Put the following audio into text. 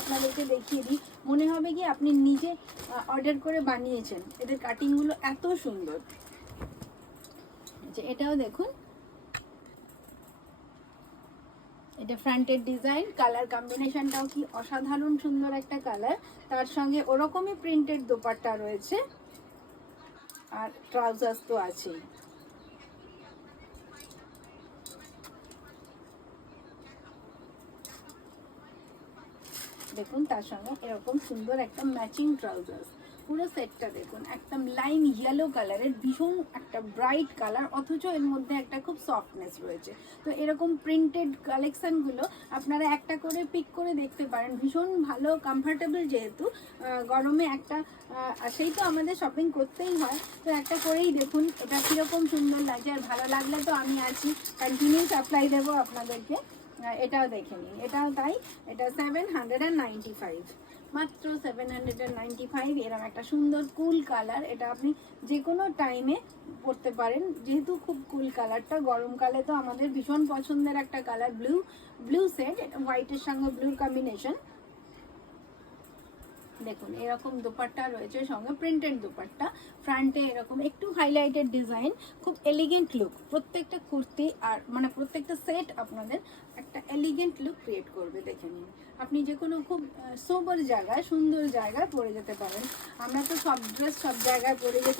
আপনাদেরকে দেখিয়ে দিই, মনে হবে কি আপনি নিজে অর্ডার করে বানিয়েছেন। এদের কাটিংগুলো এত সুন্দর। এটাও দেখুন, এটা ফ্রন্টের ডিজাইন, কালার কম্বিনেশনটাও কি অসাধারণ সুন্দর একটা কালার। তার সঙ্গে ওরকমই প্রিন্টেড দোপাট্টা রয়েছে, আর ট্রাউজার্স তো আছেই। দেখুন তার সঙ্গে এরকম সুন্দর একটা ম্যাচিং ট্রাউজার্স। পুরো সেটটা দেখুন, একদম লাইম ইয়েলো কালারের, ভীষণ একটা ব্রাইট কালার, অথচ এর মধ্যে একটা খুব সফটনেস রয়েছে। তো এরকম প্রিন্টেড কালেকশনগুলো আপনারা একটা করে পিক করে দেখতে পারেন, ভীষণ ভালো, কমফর্টেবল। যেহেতু গরমে একটা সেই তো আমাদের শপিং করতেই হয়, তো একটা করেই দেখুন এটা কীরকম সুন্দর লাগছে। আর ভালো লাগলে তো আমি আছি, কন্টিনিউ সাপ্লাই দেবো আপনাদেরকে। এটাও দেখে নিন, এটাও তাই। এটা 795, মাত্র 795। এরকম একটা সুন্দর কুল কালার, এটা আপনি যে কোনো টাইমে পরতে পারেন, যেহেতু খুব কুল কালারটা। গরমকালে তো আমাদের ভীষণ পছন্দের একটা কালার, ব্লু সেট, এটা হোয়াইটের সঙ্গে ব্লু কম্বিনেশন। দেখুন এরকম দোপাট্টা রয়েছে, সঙ্গে প্রিন্টেড দোপাট্টা, ফ্রন্টে এরকম একটু হাইলাইটেড ডিজাইন, খুব এলিগেন্ট লুক। প্রত্যেকটা কুর্তি আর মানে প্রত্যেকটা সেট আপনাদের একটা এলিগেন্ট লুক ক্রিয়েট করবে। দেখে নিন, আপনি যে কোনো খুব সোবার জায়গায়, সুন্দর জায়গায় পরে যেতে পারেন। আমরা তো সব ড্রেস সব জায়গায় পরে যেতে